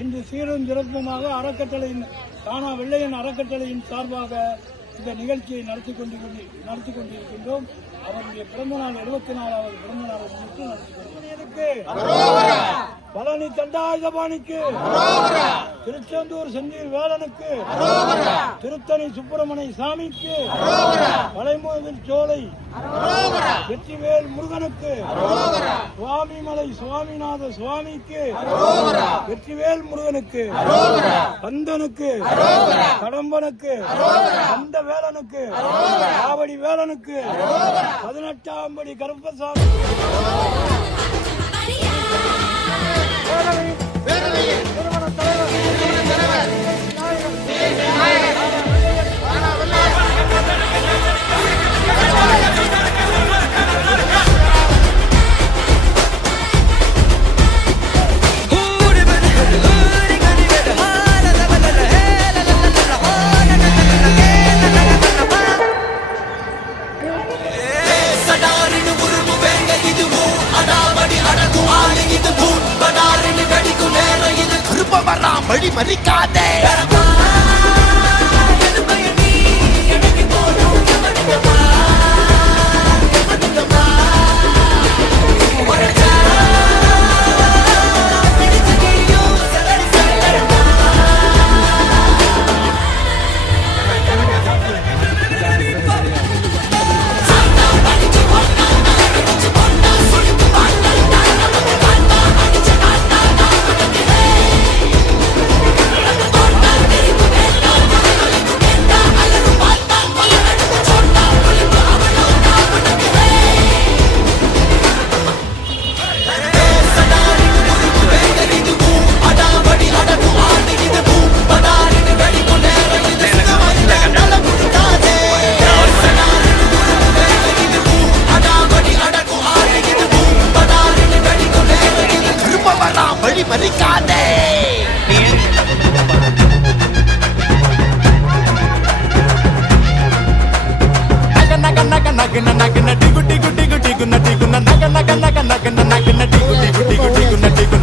இன்று சீரும் சிறப்புமாக அறக்கட்டளையின் தானா வெள்ளையன் அறக்கட்டளையின் சார்பாக இந்த நிகழ்ச்சியை நடத்தி கொண்டிருக்கின்றோம். அவருடைய பிறந்தநாள் 74வது பிறந்தநாளை முன்னிட்டு நடத்தி கொண்டிருக்கிறோம். பழனி தண்டாயுதபாணிக்கு, திருச்செந்தூர் செந்தில் வேலனுக்கு, திருத்தணி சுப்பிரமணிய சாமிக்கு, மலைமுதல் சோலை வெற்றிவேல் முருகனுக்கு, சுவாமிமலை சுவாமிநாத சுவாமிக்கு, வெற்றிவேல் முருகனுக்கு, கந்தனுக்கு, கடம்பனுக்கு, கந்த வேலனுக்கு, காவடி வேலனுக்கு, 18ஆம் படி கருப்பசாமி நிறுவன தலைவர் படி மறிக்காதே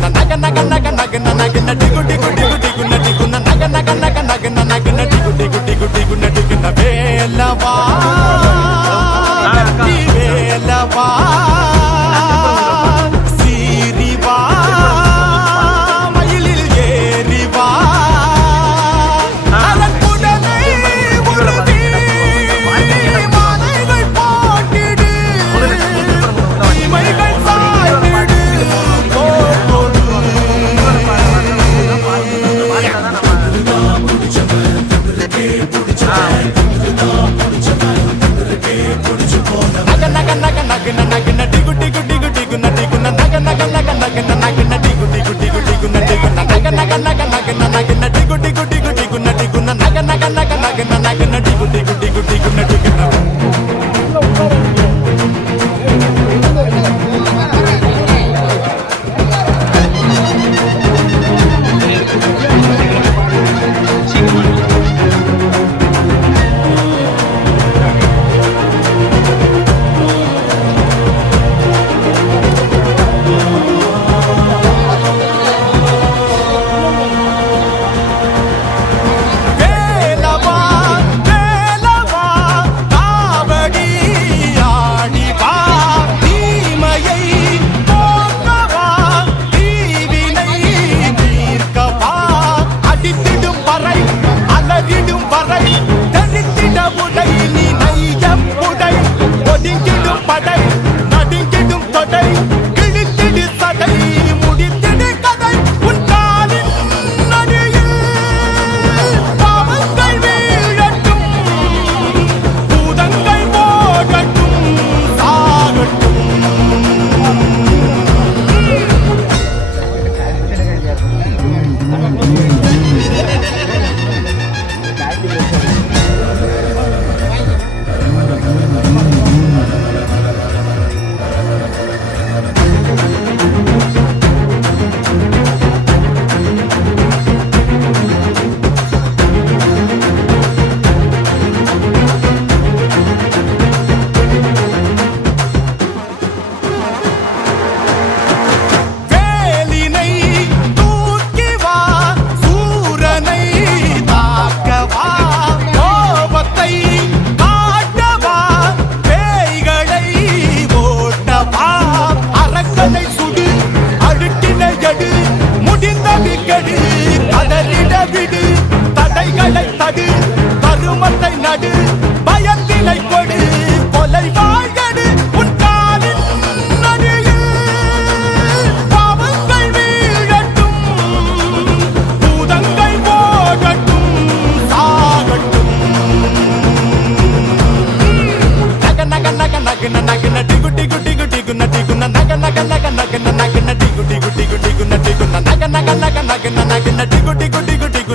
టిగున్న నగ నగ నగ నగ నగ టిగు టిగు టిగు టిగున్న టిగున్న నగ నగ నగ నగ నగ టిగు టిగు టిగు టిగున్న టిగున్న వేలవా వేలవా சீரிவா மயிலில் ஏறிவா அலக்குடனை உருவி மாலைகள் போட்டிடு இமைகள் சாய்ந்திடு கோடு நக நக நக நக நக டிகு டிகு டிகு டிகு டிகு நக நக நக நக நக டிகு டிகு டிகு டிகு டிகு நக நக நக நக நக டிகு டிகு டிகு டிகு டிகு நக நக நக நக நக டிகு டிகு டிகு டிகு டிகு வேலவா வேலவா காவடி ஆடிவா தீமையை போக்கவா தீவினை தீர்க்கவா அடித்திடும் வரை அலறிடும் வரை தெரித்திட உடை நீ நையம் உடை ஒடுங்கிடும் படை நடுங்கிடும் தொடை கிழித்திடு சடை முடித்திடு கதை உன் காலின் நடியில் பாவங்கள் வீழட்டும் பூதங்கள் ஓடட்டும் சாகட்டும் வேலினை தூக்கி வா சூரனை தாக்கவா கோபத்தை காட்டவா பேய்களை ஓட்டவா அரக்கனை சுடு அழுக்கினை எடு முடிந்தது கெடு கதறிட விடு தடைகளை தடு கருமத்தை நடு பயத்தினை கொடு கொலை வாழ்கடு உன் காலின் நடியில் பாவங்கள் வீழட்டும் பூதங்கள் ஓடட்டும் சாகட்டும் நக நக நக நக நக டிகு டிகு டிகு டிகு டிகு நக நக நக நக நக டிகு டிகு டிகு டிகு டிகு நக நக நக நக நக டிகு டிகு டிகு